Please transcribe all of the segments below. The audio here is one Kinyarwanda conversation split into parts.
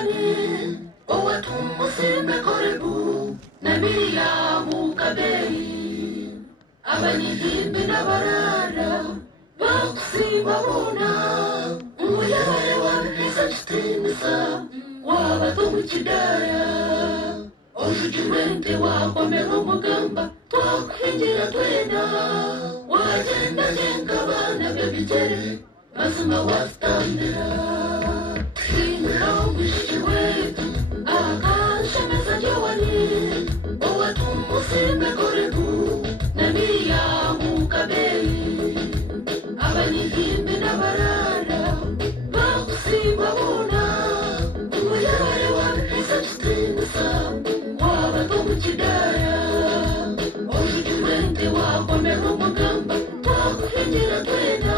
jowani owatummusime korebu na Miriamu kabei abanihimbi n'abarara bakusimba bona umuyabare wabisa chitinisa wabato mu kidaya ojujumente wakomera umugamba twakwinjira twena wagenda jenga abana b'ebigere mazima wastandira twinjira umushiki wetu akashemeza jowani owatummusime korebu na Miriamu kabei abanihimbi n'abarara bakusimba bona umuyabare wabisa chitinisa wabato mu kidaya ojujumente wakomera umugamba twakwinjira twena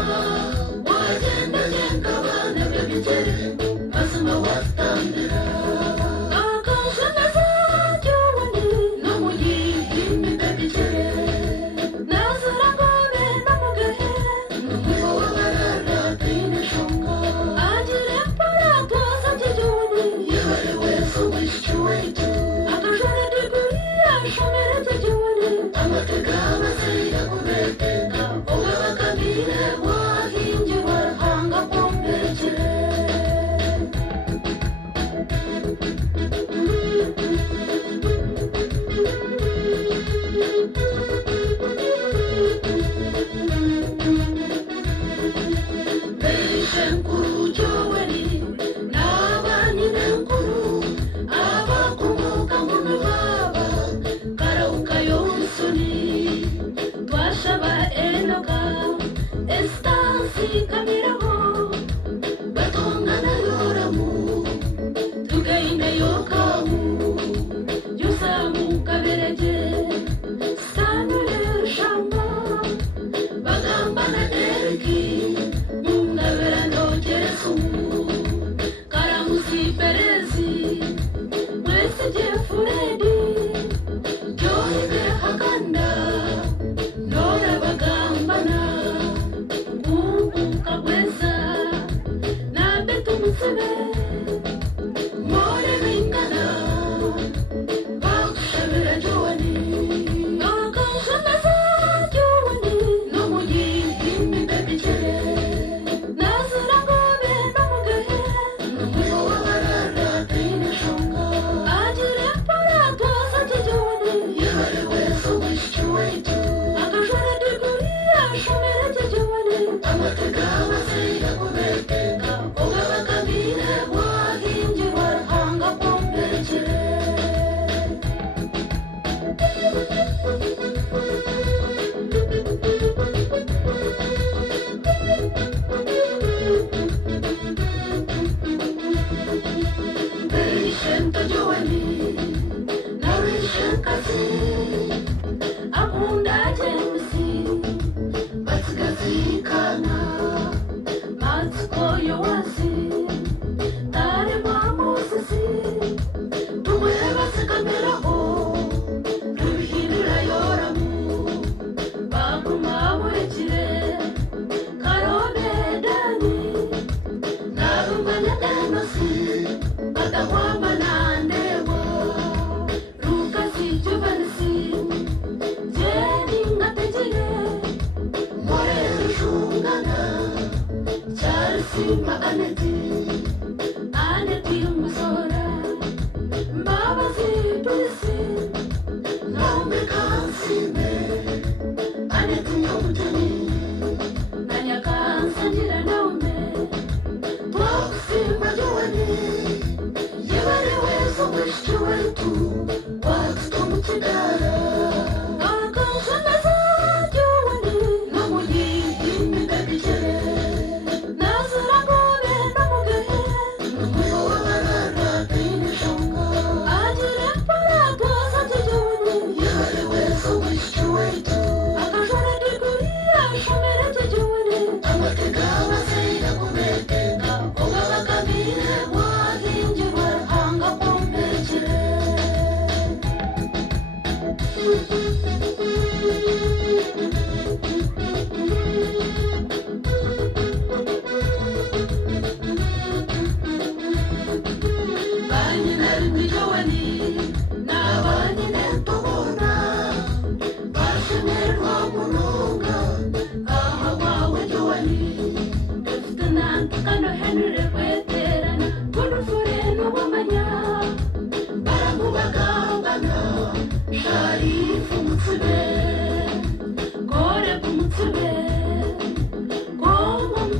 wagenda jenga abana b'ebigere mazima wastandira akashemeza jowani no mu gihimbi b'ebigere nazira ngobe n'umugahe n'umwibo w'abarara tinishonga agire para twasabye jowani yabari wese umushiki wetu akajore diguriya shomerete jowani amateka abasirira kubeteka ubwo bakabire wahinjirwa hanga komberekere Beishenkuru jowani n'abani benkuru abakomoka mu mibaba karauka y'omusoni twashaba enoka estansi kamiraho batongana yoramu tugaine yokamu yusamu kabereje sanule shamba bagamba na dereki mungabera nogeresu karamusi perezi mwese jefuredi joibe hakanda nora bagambana kumbuka bweza na betu musibe more bingana bakushabira jowani akashemeza jowani no mu gihimbi b'ebigere nazira ngobe n'umugahe n'umwibo w'abarara tinishonga agire para twasabye jowani yabari wese umushiki wetu akajore diguriya shomerete jowani amateka abasirira kubeteka ubwo bakabire wahinjirwa hanga komberekere Beishenta jowani narishekasi akunda jemisi batsigazikana matsiko yowasi tare mwamusisi tumwe basikamiraho rubihindura yoramu baguma burekire karobe dani narumanya enosi badahwama nandewa rukasi juvanisi jeni ngategire more rushungana charisi maganeti aneti umusora mbabazi bisi naume kansime aneti yomuteni nanyakansanjira naume twakusimba jowani yabari wese umushiki wetu watuto mu kidara akashemeza jowani no mu gihimbi b'ebigere nazira ngobe n'umugahe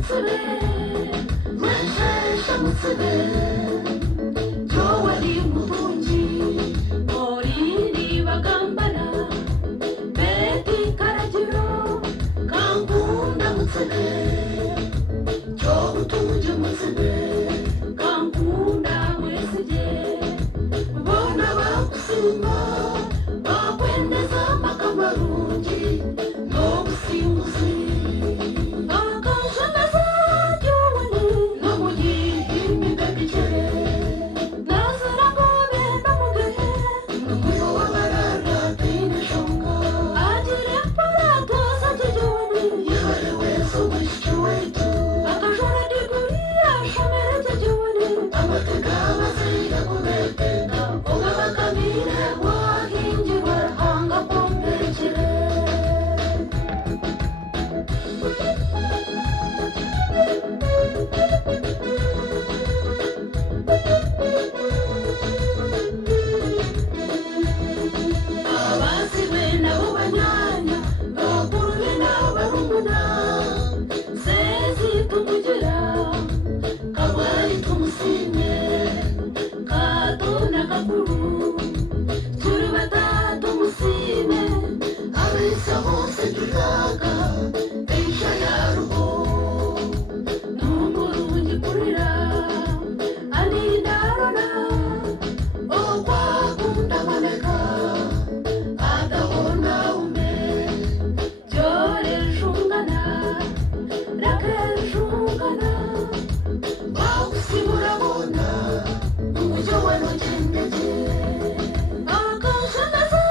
mutsebe mweshesha mutsebe jowali mutungi orindi bagambana beti karagiro kankunda mutsebe jobutungi mutsebe kankunda mwesije bona bakusimba bakwendeza makamarungi n'obusimbuzi akanshemeza jowani n'omugihimbika bikere nazira ngobe n'omugehe n'umuyo w'abarara tineshonga agira emparato zake jowani yebare weso mushiki wetu akajora diguri ashomereke jowani amateka abazira kubetenga ogabakamire wahingirwa hanga pombekere abasiwe nabo banyanya bakuru be nabo barumuna sezi tumugira kabari tumusime katona kakuru turi batatu musime abisa bose turaga eisha ya rugo n'umurungi kurira anindarona okwakunda maneka adahona ume jorejungana rakejungana bakusibura bona umujo wanojendeje akanshemeza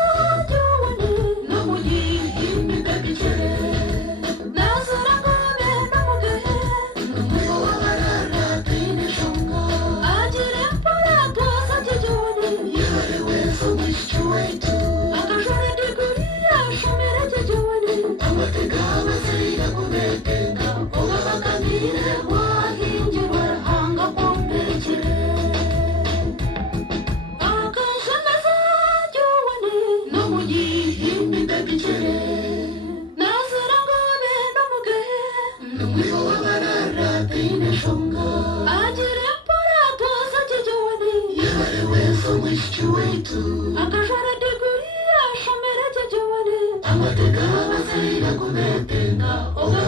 jowani n'omugihimbika bikere nazira ngobe n'omugehe n'umuyo w'abarara tineshonga agira emparato zake jowani yebare weso mushiki wetu akajora diguri ashomereke jowani amateka abazira kubetenga ogabakamire wahingirwa hanga pombekere akanshemeza jowani n'omugihimbika bikere nazira ngobe n'omugehe n'umuyo w'abarara tineshonga agira emparato zake jowani yebare weso mushiki wetu akajora diguri ashomereke jowani amateka abazira kubetenga ogabakamire